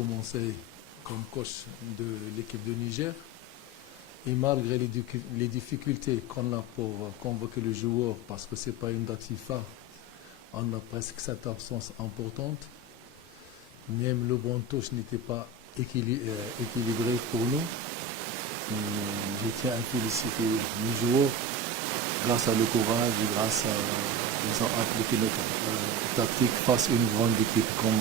commencé comme coach de l'équipe de Niger. Et malgré les difficultés qu'on a pour convoquer le joueur, parce que ce n'est pas une date FIFA, on a presque cette absence importante. Même le bon touche n'était pas équilibré pour nous. Je tiens à féliciter les joueurs grâce à le courage et grâce à ils ont appliqué notre tactique face à une grande équipe comme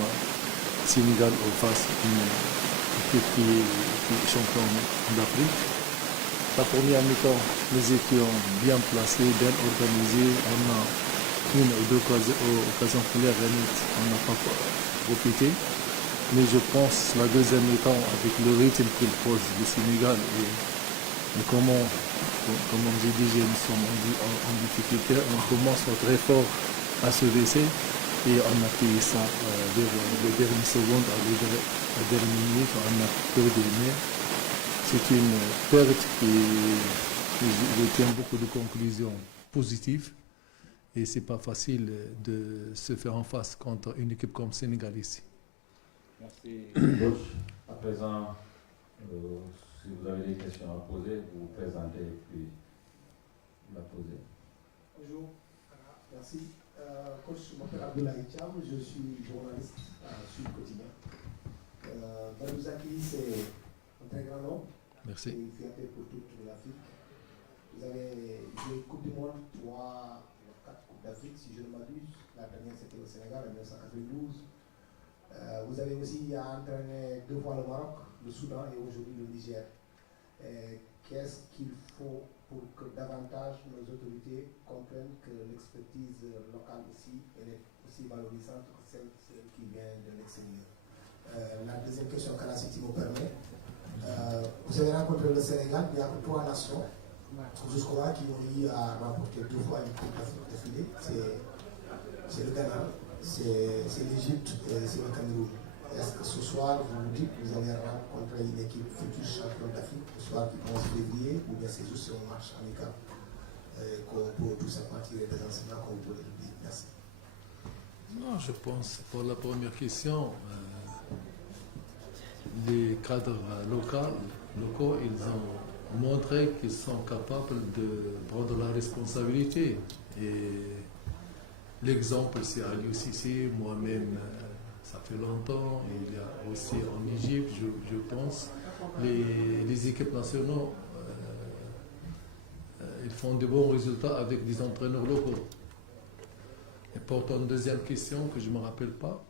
Sénégal ou face à une équipe qui est championne d'Afrique. La première mi-temps, nous étions bien placés, bien organisés. On a une ou deux occasions claires et nettes, on n'a pas profité. Mais je pense la deuxième mi-temps, avec le rythme qu'il pose le Sénégal et comment j'ai dit, nous sommes en difficulté, on commence notre effort à se baisser et on a payé ça vers les dernières secondes, à la dernière minute, on a perdu. Mais c'est une perte qui je tiens beaucoup de conclusions positives et c'est pas facile de se faire en face contre une équipe comme Sénégal ici. Merci, coach. À présent, si vous avez des questions à poser, vous vous présentez et puis la poser. Bonjour, merci. Coach, je m'appelle Abdoulaye Thiam, je suis journaliste à Sud Quotidien. Barouzaki, c'est un très grand nom. Merci. C'est une fierté pour toute l'Afrique. Vous avez joué Coupe du Monde, 3 ou 4 Coupes d'Afrique, si je ne m'abuse. La dernière, c'était au Sénégal en 1992. Vous avez aussi entraîné 2 fois le Maroc, le Soudan et aujourd'hui le Niger. Qu'est-ce qu'il faut pour que davantage nos autorités comprennent que l'expertise locale ici elle est aussi valorisante que celle qui vient de l'extérieur? La deuxième question, Kala, si tu me permets. Vous avez rencontré le Sénégal, il y a que 3 nations jusqu'à qui ont eu à remporter 2 fois une Coupe d'Afrique d'affilée. C'est le Ghana, c'est l'Égypte et c'est le Cameroun. Est-ce que ce soir, vous vous dites que vous allez rencontrer une équipe future championne d'Afrique, ce soir du 11 février, ou bien c'est juste un match amical qu'on peut tout simplement tirer des enseignements comme vous pouvez le dire? Merci. Non, je pense, pour la première question, les cadres locaux, ils ont montré qu'ils sont capables de prendre la responsabilité. Et l'exemple, c'est Aliou Cissé, moi-même, ça fait longtemps. Il y a aussi en Égypte, je pense, les équipes nationales, ils font de bons résultats avec des entraîneurs locaux. Et pour ton deuxième question, que je ne me rappelle pas,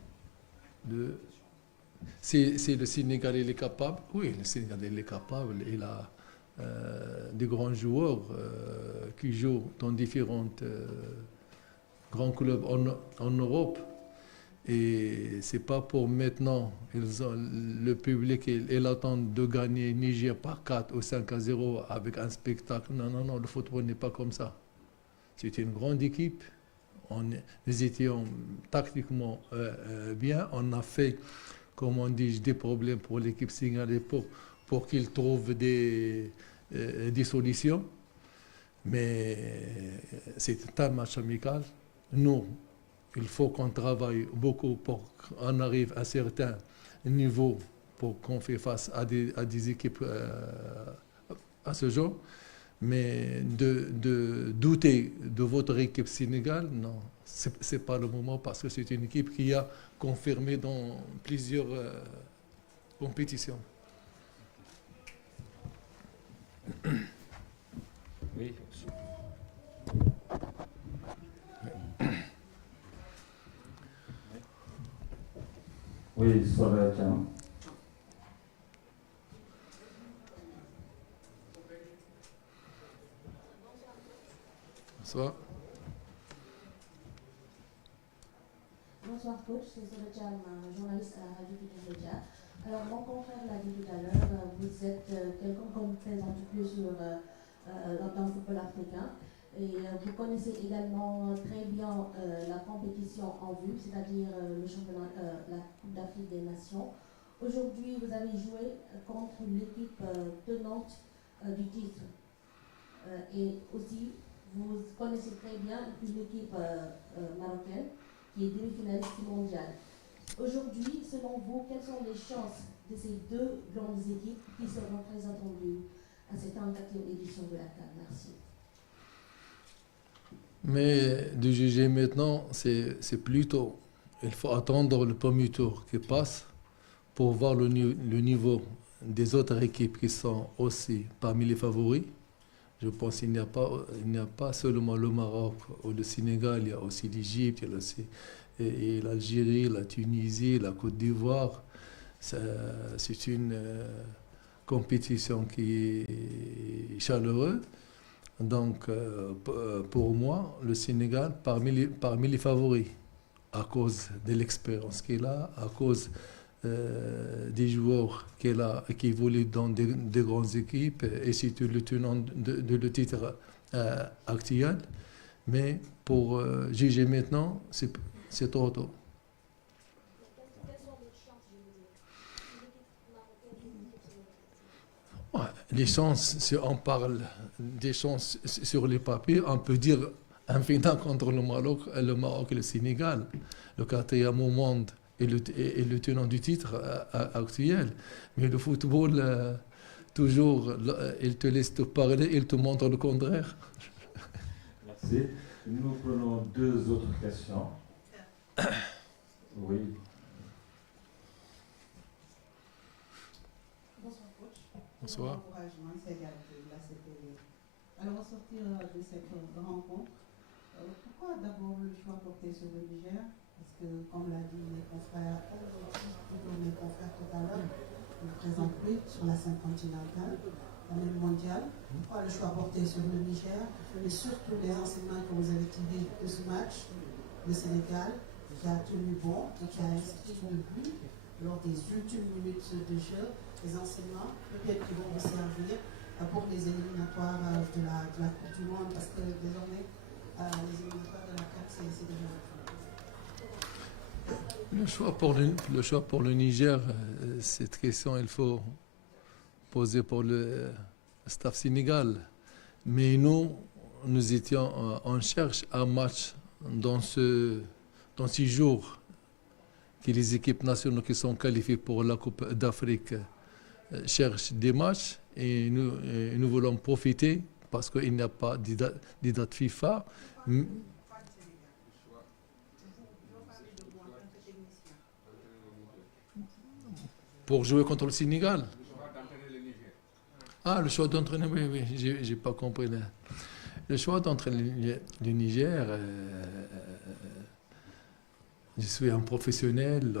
si le Sénégal il est capable, oui, le Sénégal il est capable, il a des grands joueurs qui jouent dans différents grands clubs en Europe. Et c'est pas pour maintenant, le public il attend de gagner Niger par 4 ou 5-0 avec un spectacle. Non, le football n'est pas comme ça. C'est une grande équipe. Nous étions tactiquement bien. On a fait, comme on dit, des problèmes pour l'équipe sénégalaise pour qu'ils trouvent des solutions. Mais c'est un match amical. Nous, il faut qu'on travaille beaucoup pour qu'on arrive à certains niveaux pour qu'on fasse face à des équipes à ce genre. Mais de douter de votre équipe Sénégal, non, c'est pas le moment parce que c'est une équipe qui a confirmé dans plusieurs compétitions. Oui. Oui, Soleil Thiam. Bonsoir. Bonsoir coach, c'est Soleil Thiam, journaliste à la radio du Média. Alors mon confrère l'a dit tout à l'heure, vous êtes quelqu'un qu'on présente plus sur dans le football africain. Et vous connaissez également très bien la compétition en vue, c'est-à-dire le championnat, la Coupe d'Afrique des Nations. Aujourd'hui, vous avez joué contre l'équipe tenante du titre. Et aussi, vous connaissez très bien une équipe marocaine qui est demi-finaliste mondiale. Aujourd'hui, selon vous, quelles sont les chances de ces deux grandes équipes qui seront très attendues à cette 34e édition de la CAN? Merci. Mais de juger maintenant, c'est plutôt. Il faut attendre le premier tour qui passe pour voir le niveau des autres équipes qui sont aussi parmi les favoris. Je pense qu'il n'y a pas seulement le Maroc ou le Sénégal, il y a aussi l'Égypte, il y a aussi et l'Algérie, la Tunisie, la Côte d'Ivoire. C'est une compétition qui est chaleureuse. Donc, pour moi, le Sénégal, parmi les favoris, à cause de l'expérience qu'il a, à cause des joueurs qu'il a, qui évoluent dans de grandes équipes, et surtout le tenant de le titre actuel. Mais pour juger maintenant, c'est trop tôt. Ouais, les chances, si on parle des chances sur les papiers, on peut dire un final contre le Maroc et le Sénégal, le quatrième au monde et le tenant du titre actuel. Mais le football, toujours, il te laisse te parler, il te montre le contraire. Merci. Nous prenons deux autres questions. Oui. Bonsoir coach. Bonsoir. Encouragement, c'est égal de la CPV. Alors, au sortir de cette rencontre, pourquoi d'abord le choix porté sur le Niger? Parce que, comme l'a dit mes confrères, tout à l'heure, ils ne présentent plus sur la scène continentale, la même mondiale. Pourquoi le choix porté sur le Niger? Et surtout les enseignements que vous avez tirés de ce match, le Sénégal, qui a tenu bon et qui a inscrit le but lors des ultimes minutes de jeu, les enseignements peut-être qui vont vous servir pour les éliminatoires de la Coupe du Monde, parce que désormais, les éliminatoires de la CAN, c'est déjà Le choix pour le Niger, cette question, il faut poser pour le staff sénégal. Mais nous étions en cherche un match dans ces jours que les équipes nationales qui sont qualifiées pour la Coupe d'Afrique cherchent des matchs et nous voulons profiter parce qu'il n'y a pas de date FIFA. Pour jouer contre le Sénégal. Ah, le choix d'entraîner, oui, j'ai pas compris. Le choix d'entraîner le Niger, je suis un professionnel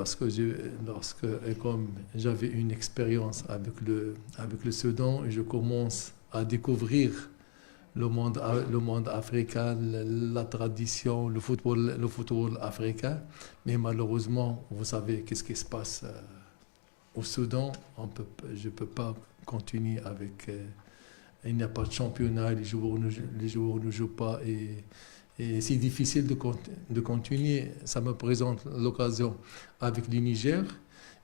et comme j'avais une expérience avec le Soudan, et je commence à découvrir le monde africain, la tradition, le football africain. Mais malheureusement, vous savez qu'est-ce qui se passe au Soudan. Je ne peux pas continuer avec. Il n'y a pas de championnat, les joueurs ne jouent pas et c'est difficile de continuer. Ça me présente l'occasion avec le Niger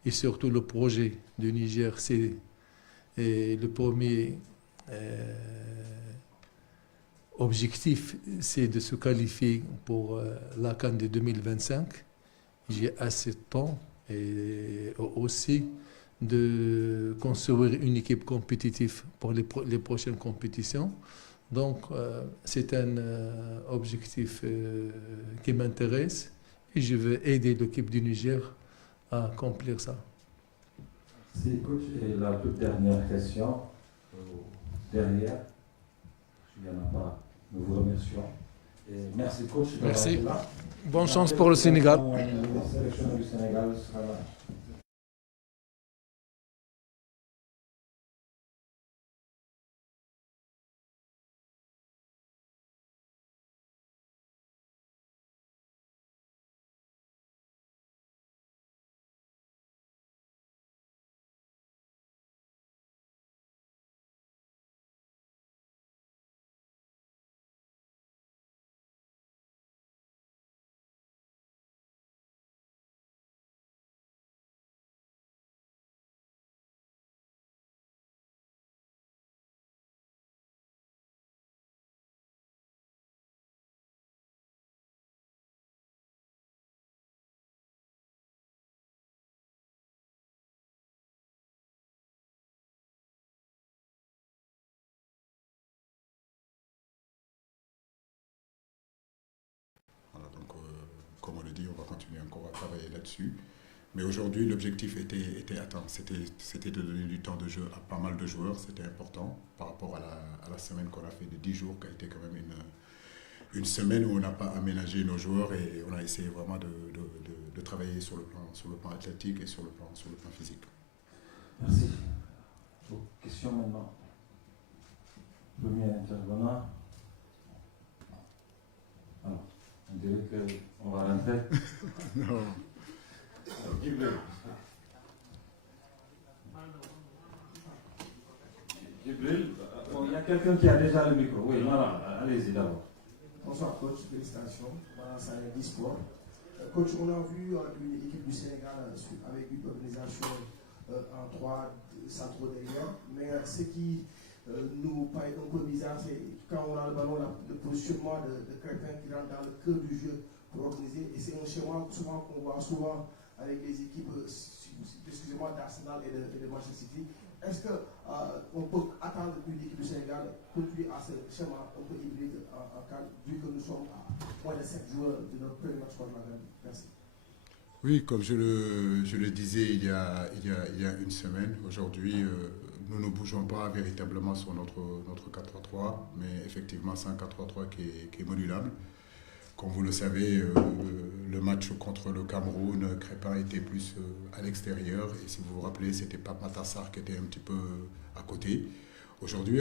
et surtout le projet du Niger. C'est le premier objectif, c'est de se qualifier pour la CAN de 2025. J'ai assez de temps et aussi de construire une équipe compétitive pour les prochaines compétitions. Donc, c'est un objectif qui m'intéresse et je veux aider l'équipe du Niger à accomplir ça. Merci, coach. Et la toute dernière question, derrière, il n'y en a pas, nous vous remercions. Et merci, coach. Merci. Bonne chance pour le Sénégal. La sélection du Sénégal sera là. là-dessus. Mais aujourd'hui, l'objectif était atteint. C'était de donner du temps de jeu à pas mal de joueurs. C'était important par rapport à la semaine qu'on a fait de 10 jours, qui a été quand même une semaine où on n'a pas aménagé nos joueurs et on a essayé vraiment de travailler sur le plan athlétique et sur le plan physique. Merci. Donc, question maintenant. Premier intervenant. Alors, on dirait qu'on va rentrer. Non. Djibril. Djibril, il y a quelqu'un qui a déjà le micro. Oui, voilà, allez-y d'abord. Bonsoir coach, félicitations. Voilà, ça est sport. Coach, on a vu une équipe du Sénégal avec une organisation en 3 centraux derrière, mais ce qui nous paraît un peu bizarre, c'est quand on a le ballon, le positionnement de Crépin qui rentre dans le cœur du jeu pour organiser, et c'est un schéma souvent qu'on voit souvent avec les équipes, excusez-moi, d'Arsenal et de Manchester City. Est-ce qu'on peut attendre une équipe du Sénégal continuer à ce schéma un peu hybride en cas, vu que nous sommes à moins de 7 joueurs de notre premier match contre la Gambie? Merci. Oui, comme je le disais il y a une semaine, aujourd'hui, nous ne bougeons pas véritablement sur notre 4-3-3, mais effectivement c'est un 4-3-3 qui est modulable. Comme vous le savez, le match contre le Cameroun, Crépin était plus à l'extérieur, et si vous vous rappelez, c'était Pape Matar qui était un petit peu à côté. Aujourd'hui,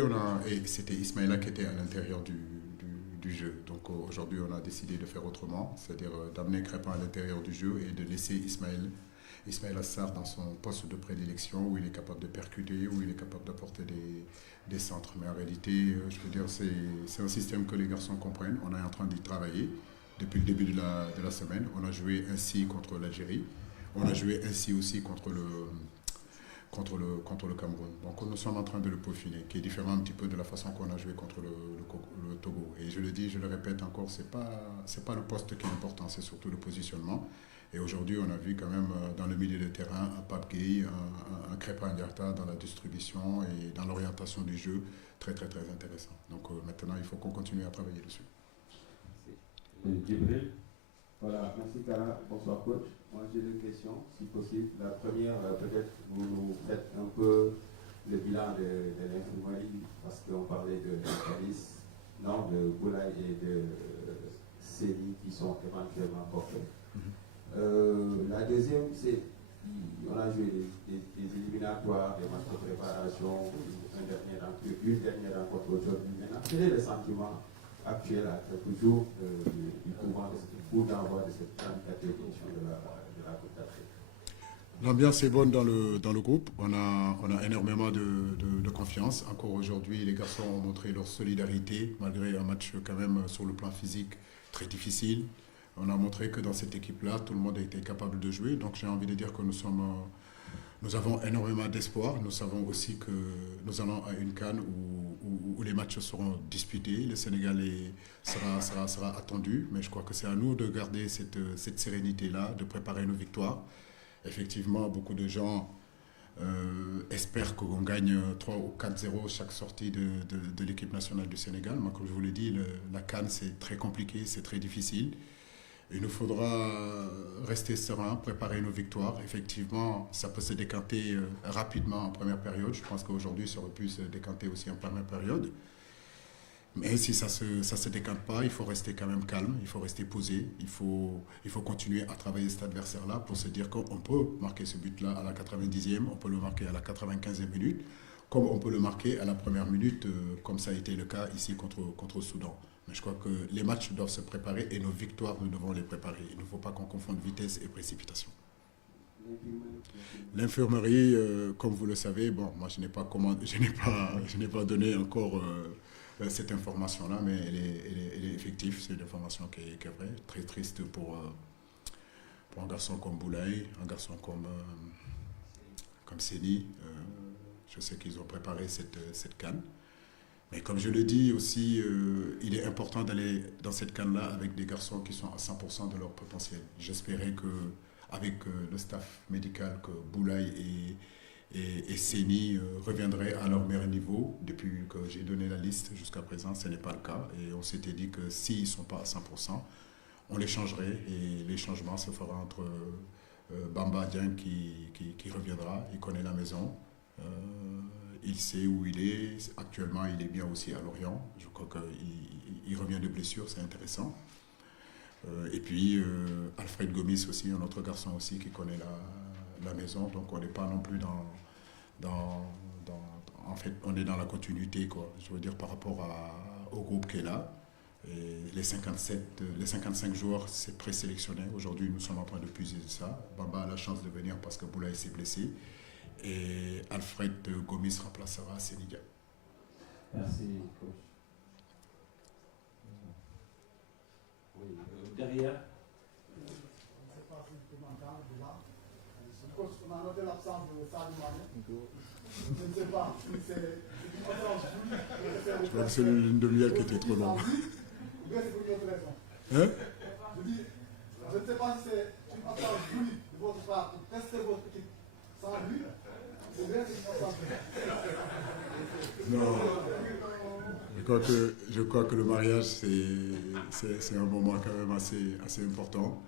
c'était Ismaïla qui était à l'intérieur du jeu. Donc aujourd'hui, on a décidé de faire autrement, c'est-à-dire d'amener Crépin à l'intérieur du jeu et de laisser Ismaïla Sarr dans son poste de prédilection, où il est capable de percuter, où il est capable d'apporter des centres. Mais en réalité, je veux dire, c'est un système que les garçons comprennent. On est en train d'y travailler depuis le début de la semaine. On a joué ainsi contre l'Algérie. On a joué ainsi aussi contre le Cameroun. Donc nous sommes en train de le peaufiner, qui est différent un petit peu de la façon qu'on a joué contre le Togo. Et je le dis, je le répète encore, c'est pas le poste qui est important, c'est surtout le positionnement. Et aujourd'hui, on a vu quand même dans le milieu de terrain un Pape Gueye, un Crépin Diatta dans la distribution et dans l'orientation du jeu, très très très intéressant. Donc maintenant, il faut qu'on continue à travailler dessus. Djibril. Voilà, merci Kara, bonsoir coach. Moi j'ai deux questions, si possible. La première, peut-être vous nous faites un peu le bilan de l'infirmerie, parce qu'on parlait de Calis, non, de Boulaye et de Séni qui sont éventuellement portés. La deuxième, c'est on a joué des éliminatoires, des matchs de préparation, une dernière rencontre aujourd'hui. Maintenant, quel est le sentiment actuel à quelques jours du mouvement de cette coup d'envoi de cette 34e édition de la Coupe d'Afrique? L'ambiance est bonne dans le groupe. On a énormément de confiance. Encore aujourd'hui, les garçons ont montré leur solidarité, malgré un match quand même sur le plan physique très difficile. On a montré que dans cette équipe-là, tout le monde a été capable de jouer. Donc j'ai envie de dire que nous avons énormément d'espoir. Nous savons aussi que nous allons à une CAN où les matchs seront disputés. Le Sénégal sera attendu. Mais je crois que c'est à nous de garder cette sérénité-là, de préparer nos victoires. Effectivement, beaucoup de gens espèrent qu'on gagne 3 ou 4-0 chaque sortie de l'équipe nationale du Sénégal. Moi, comme je vous l'ai dit, la CAN, c'est très compliqué, c'est très difficile. Il nous faudra rester serein, préparer nos victoires. Effectivement, ça peut se décanter rapidement en première période. Je pense qu'aujourd'hui, ça aurait pu se décanter aussi en première période. Mais si ça se décante pas, il faut rester quand même calme, il faut rester posé, il faut continuer à travailler cet adversaire-là pour se dire qu'on peut marquer ce but-là à la 90e, on peut le marquer à la 95e minute, comme on peut le marquer à la première minute, comme ça a été le cas ici contre le Soudan. Mais je crois que les matchs doivent se préparer et nos victoires, nous devons les préparer. Il ne faut pas qu'on confonde vitesse et précipitation. L'infirmerie, comme vous le savez, bon, moi je n'ai pas donné encore cette information-là, mais elle est effective. C'est une information qui est vraie. Très triste pour un garçon comme Boulaye, un garçon comme Séni. Je sais qu'ils ont préparé cette CAN. Mais comme je le dis aussi, il est important d'aller dans cette CAN-là avec des garçons qui sont à 100% de leur potentiel. J'espérais qu'avec le staff médical, que Boulaye et Séni reviendraient à leur meilleur niveau. Depuis que j'ai donné la liste jusqu'à présent, ce n'est pas le cas. Et on s'était dit que s'ils ne sont pas à 100%, on les changerait. Et les changements se feront Bamba Dieng qui reviendra, il connaît la maison, il sait où il est, actuellement il est bien aussi à Lorient, je crois qu'il revient de blessure, c'est intéressant. Et puis Alfred Gomis aussi, un autre garçon aussi qui connaît la maison, donc on n'est pas non plus en fait, on est dans la continuité, quoi. Je veux dire, par rapport au groupe qui est là. Et les 55 joueurs, c'est présélectionné. Aujourd'hui, nous sommes en train de puiser ça. Bamba a la chance de venir parce que Boulaye s'est blessé. Et Alfred Gomis remplacera Sénégal. Merci, coach. Oui, derrière. Coach, on a noté l'absence de Sadio Mané. Je ne sais pas si c'est une absence voulue. Je crois que c'est une demi-heure qui était trop longue. Ou bien c'est pour une autre raison. Hein? Je dis, je ne sais pas si c'est une absence voulue de votre part pour tester votre équipe sans lui. Ou bien c'est une absence voulue. Non. Je crois que le mariage, c'est un moment quand même assez important.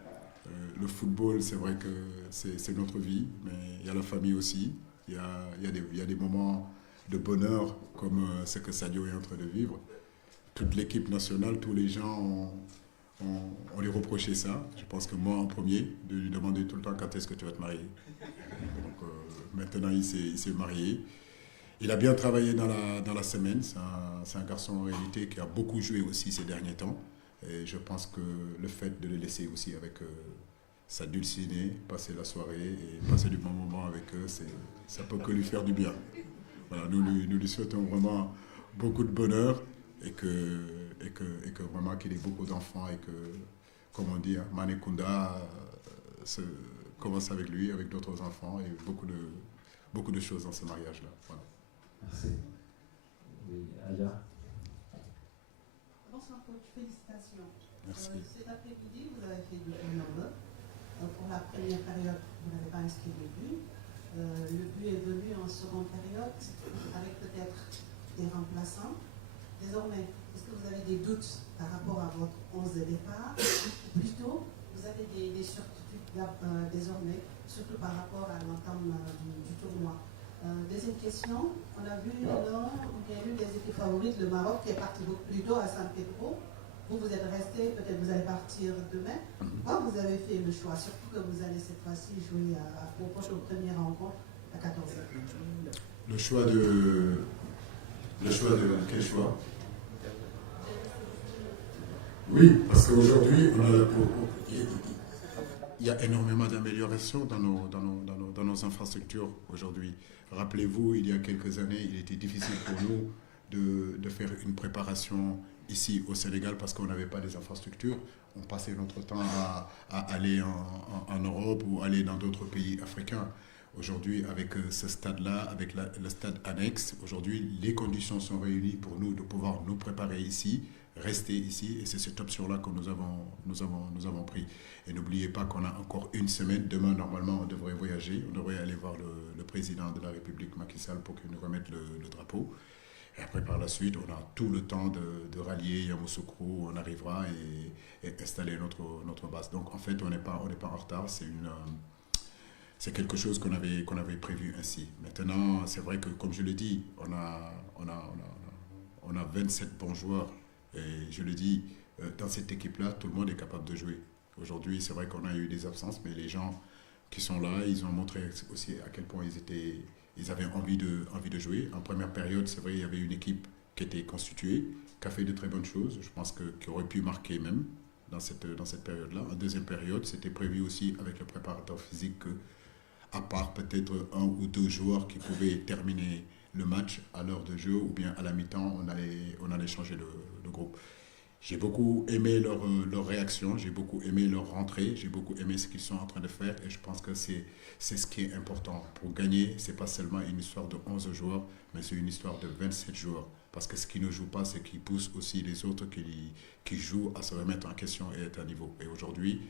Le football, c'est vrai que c'est notre vie, mais il y a la famille aussi. Il y a des moments de bonheur comme ce que Sadio est en train de vivre. Toute l'équipe nationale, tous les gens ont lui reproché ça. Je pense que moi en premier, de lui demander tout le temps quand est-ce que tu vas te marier. Donc maintenant, il s'est marié. Il a bien travaillé dans la semaine. C'est un garçon en réalité qui a beaucoup joué aussi ces derniers temps. Et je pense que le fait de le laisser aussi avec sa dulcinée, passer la soirée et passer du bon moment avec eux, ça peut que lui faire du bien. Voilà, nous lui souhaitons vraiment beaucoup de bonheur et que vraiment qu'il ait beaucoup d'enfants et que, comme on dit, Mané Kounda commence avec lui, avec d'autres enfants et beaucoup de choses dans ce mariage-là. Voilà. Merci. Oui, Aya. Bonsoir coach, félicitations. Merci. Cet après-midi, vous avez fait du turnover. Pour la première période, vous n'avez pas inscrit de but. Le but est venu en seconde période avec peut-être des remplaçants. Désormais, est-ce que vous avez des doutes par rapport à votre 11 de départ? Plutôt, vous avez des certitudes désormais, surtout par rapport à l'entame du tournoi. Deuxième question, on a vu alors, il y a eu des équipes favorites, le Maroc qui est parti plus tôt à San Pedro. Vous êtes resté, peut-être vous allez partir demain. Pourquoi vous avez fait le choix, surtout que vous allez cette fois-ci jouer au prochain premier rencontre à 14h? Le choix de quel choix? Oui, parce qu'aujourd'hui, il y a énormément d'améliorations dans nos infrastructures aujourd'hui. Rappelez-vous, il y a quelques années, il était difficile pour nous de faire une préparation ici au Sénégal parce qu'on n'avait pas des infrastructures. On passait notre temps à aller en Europe ou aller dans d'autres pays africains. Aujourd'hui, avec ce stade-là, avec le stade annexe, aujourd'hui, les conditions sont réunies pour nous de pouvoir nous préparer ici, rester ici, et c'est cette option-là que nous avons pris. Et n'oubliez pas qu'on a encore une semaine. Demain, normalement, on devrait voyager. On devrait aller voir le président de la République, Macky Sall, pour qu'il nous remette le drapeau. Et après, par la suite, on a tout le temps de rallier Yamoussoukro, on arrivera et installer notre base. Donc, en fait, on n'est pas en retard. C'est quelque chose qu'on avait prévu ainsi. Maintenant, c'est vrai que, comme je le dis, on a 27 bons joueurs. Et je le dis, dans cette équipe-là, tout le monde est capable de jouer. Aujourd'hui, c'est vrai qu'on a eu des absences, mais les gens qui sont là, ils ont montré aussi à quel point ils avaient envie de jouer. En première période, c'est vrai, il y avait une équipe qui était constituée, qui a fait de très bonnes choses, je pense qui aurait pu marquer même dans cette période-là. En deuxième période, c'était prévu aussi avec le préparateur physique que, à part peut-être un ou deux joueurs qui pouvaient terminer le match à l'heure de jeu ou bien à la mi-temps, on allait changer le groupe. J'ai beaucoup aimé leur réaction, j'ai beaucoup aimé leur rentrée, j'ai beaucoup aimé ce qu'ils sont en train de faire et je pense que c'est ce qui est important. Pour gagner, ce n'est pas seulement une histoire de 11 joueurs, mais c'est une histoire de 27 joueurs. Parce que ce qui ne joue pas, c'est qui pousse aussi les autres qui jouent à se remettre en question et être à niveau. Et aujourd'hui,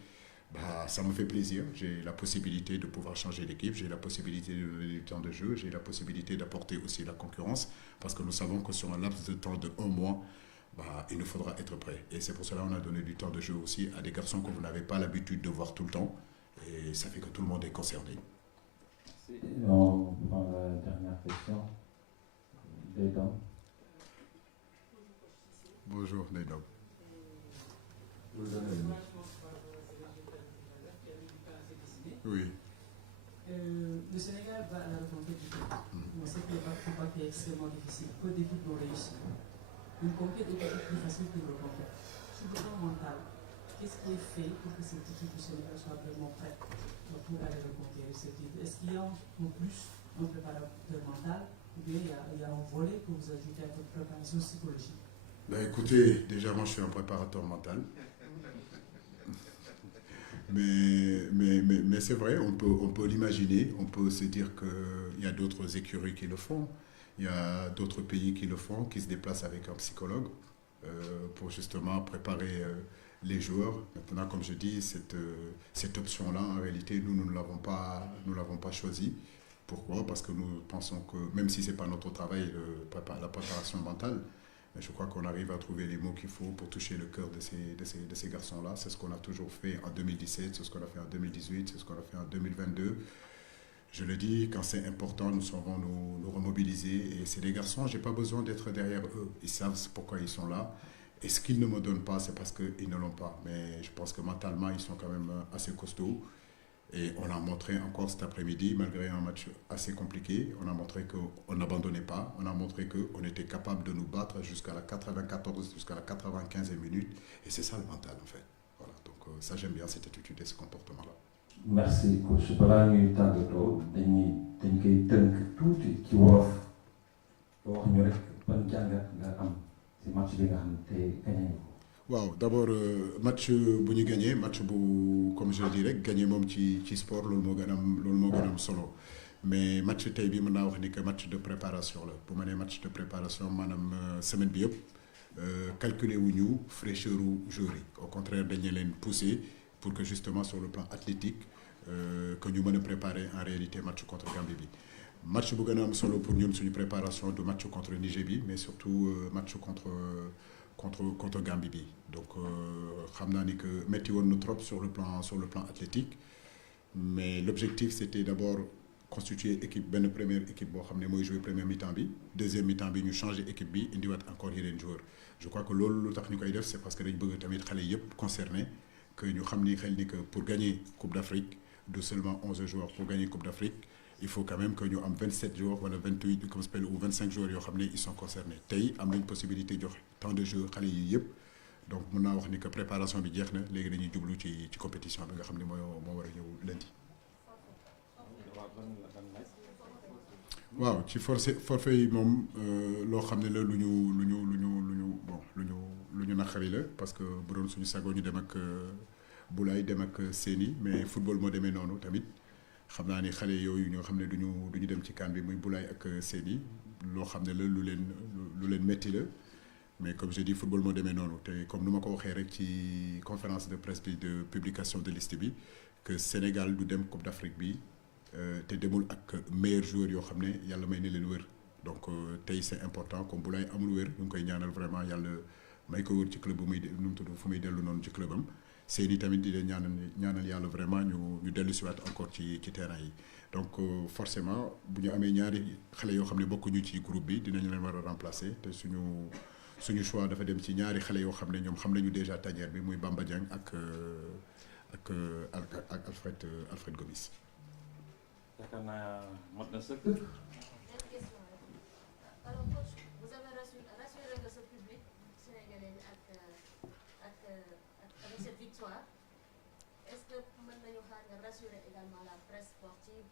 ça me fait plaisir. J'ai la possibilité de pouvoir changer l'équipe, j'ai la possibilité de donner du temps de jeu, j'ai la possibilité d'apporter aussi la concurrence, parce que nous savons que sur un laps de temps de 1 mois, il nous faudra être prêt. Et c'est pour cela qu'on a donné du temps de jeu aussi à des garçons que vous n'avez pas l'habitude de voir tout le temps. Et et ça fait que tout le monde est concerné. Merci. On prend la dernière question. Des dames. Bonjour, Nedam. Oui. Le Sénégal va à la reconquête du pays. On sait que le combat est extrêmement difficile. Peu d'équipes l'ont réussi. Une conquête est beaucoup plus facile qu'une reconquête. Sur le plan mental, qu'est-ce qui est fait pour que cette équipe du Sénégal soit vraiment prête pour aller reconquérir ce titre? Est-ce qu'il y a en plus un préparateur mental ou bien il y a un volet que vous ajoutez à votre préparation psychologique? Ben écoutez, déjà moi je suis un préparateur mental. Mais c'est vrai, on peut l'imaginer, on peut se dire qu'il y a d'autres écuries qui le font, il y a d'autres pays qui le font, qui se déplacent avec un psychologue pour justement préparer les joueurs. Maintenant, comme je dis, cette option-là, en réalité, nous ne l'avons pas choisie. Pourquoi? Parce que nous pensons que, même si ce n'est pas notre travail, la préparation mentale, je crois qu'on arrive à trouver les mots qu'il faut pour toucher le cœur de ces garçons-là. C'est ce qu'on a toujours fait en 2017, c'est ce qu'on a fait en 2018, c'est ce qu'on a fait en 2022. Je le dis, quand c'est important, nous saurons nous remobiliser. Et c'est des garçons, je n'ai pas besoin d'être derrière eux. Ils savent pourquoi ils sont là. Et ce qu'ils ne me donnent pas, c'est parce qu'ils ne l'ont pas. Mais je pense que mentalement, ils sont quand même assez costauds. Et on a montré encore cet après-midi, malgré un match assez compliqué, on a montré qu'on n'abandonnait pas, on a montré qu'on était capable de nous battre jusqu'à la 94, jusqu'à la 95e minute. Et c'est ça le mental en fait. Voilà, donc ça j'aime bien cette attitude et ce comportement-là. Merci coach. balaa ñuy tàggatoo dañ koy tënk tuuti ci wolof wax ñu rek ban jàngat nga am ci match bi nga xam ne tey gagné nga ko. waaw d'abord match bu ñu gagné match bu comme je le dis rek gagné moom ci sport loolu moo gën a am solo mais match tey bi mën naa wax ni que match de préparation la bu ma nee match de préparation maanaam semaine bi yëpp calculer wu ñu fraîcheur u joueurs yi au contraire dañu leen pousser pour que justement sur le plan athlétique que ñu mën a préparer en réalité match contre Gambie bi match bu gën a am solo pour ñun suñu préparation du match contre Niger bi mais surtout match contre Gambie bi donc xam naa ni que métti woon na trop sur le plan athlétique mais l'objectif c'était d'abord constituer équipe benn première équipe boo xam ne mooy jouer première mi-temps bi deuxième mi-temps bi ñu changer équipe bi indiwaat encore yeneen joueurs je crois que loolu lu tax ñu koy def c'est parce que dañ bëgg tamit xale yëpp concerné que ñu xam ni xel ni que pour gagner Coupe d'Afrique de seulement 11 joueurs pour gagner Coupe d'Afrique il faut quand même que ñu am 27 joueurs wala 28 comme s'appelle ou 25 joueurs yoo xam ne ils sont concernés tey am nañ possibilité joxe tant de joueurs xale yi yëpp donc mën naa wax ni que préparation bi jeex na léegi dañuy jublu ci compétition bi nga xam ne moo war a ñëw lundi. waaw ci forfait yi moom loo xam ne la lu ñu naqari la parce que bu doon suñu sago ñu dem ak Boulaye dem ak Séni mais football moo demee noonu tamit xam naa ni xale yooyu ñoo xam ne duñu dem ci CAN bi muy Boulaye ak Séni loo xam ne la lu leen metti la mais comme je dis football moo demee noonu te comme nu ma ko waxee rek ci conférence de presse bi de publication de liste bi que Sénégal du dem Coupe d'Afrique bi te demul ak meilleurs joueurs yoo xam ne yàlla may na leen wér donc tey c'est important comme Boulaye amul wér ñu ngi koy ñaanal vraiment yàlla may ko wér ci club bu muy nu mu tudd fu muy dellu noonu ci clubam Séni tamit di leen ñaanal yàlla vraiment ñu dellu si waat encore ci terrain yi donc forcément bu ñu amee ñaari xale yoo xam ne bokkuñu ci groupe bi dinañ leen war a remplacer te suñu choix dafa dem ci ñaari xale yoo xam ne ñoom xam nañu déjà tanière bi muy Bamba Dieng ak Alfred Gomis. yaakaar naa mat na sëkk. Alors coach, vous avez rassuré que ce public sénégalais bi avec cette victoire est-ce que mën nañu xaar nga rassurer également la presse sportive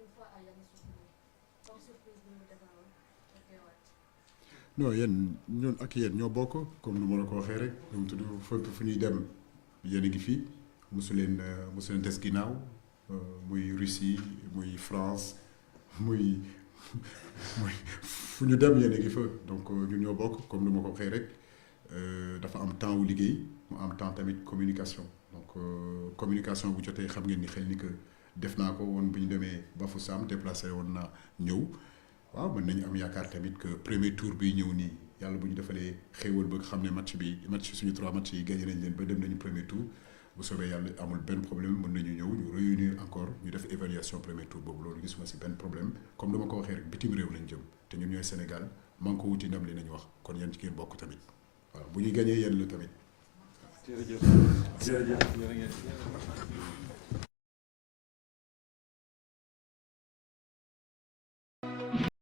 une fois à Yamoussoukro comme surprise bi mu defaroon ak yowaat. non ñun ak yéen ñoo bokk comme nu ma la ko waxee rek ñu mu tudd fu ñuy dem yéen a ngi fii mosu leen des ginnaaw muy Russie muy France muy fu ñu dem yéen a ngi fa donc ñun ñoo bokk comme nu ma ko waxee rek dafa am temps wu liggéey mu am temps tamit communication donc communication bu jotee xam ngeen ni xel ni que def naa ko woon bu ñu demee Bafoussam déplacé woon naa ñëw waaw mën nañu am yaakaar tamit que premier tour bi ñëw nii yàlla bu ñu defalee xéewal ba xam ne match suñu 3 match yi gagné nañ leen ba dem nañu premier tour bu soobee yàlla amul benn problème mën nañu ñëw ñu réunir encore ñu def évaluation premier tour boobu loolu gisuma si benn problème comme dama ko waxee rek bitim réew lañ jëm te ñun ñooy Sénégal man ko wuti ndam li nañu wax kon yéen ci ngeen bokk tamit waaw bu ñu gañee yéen la tamit. jërëjëf jërëjëf.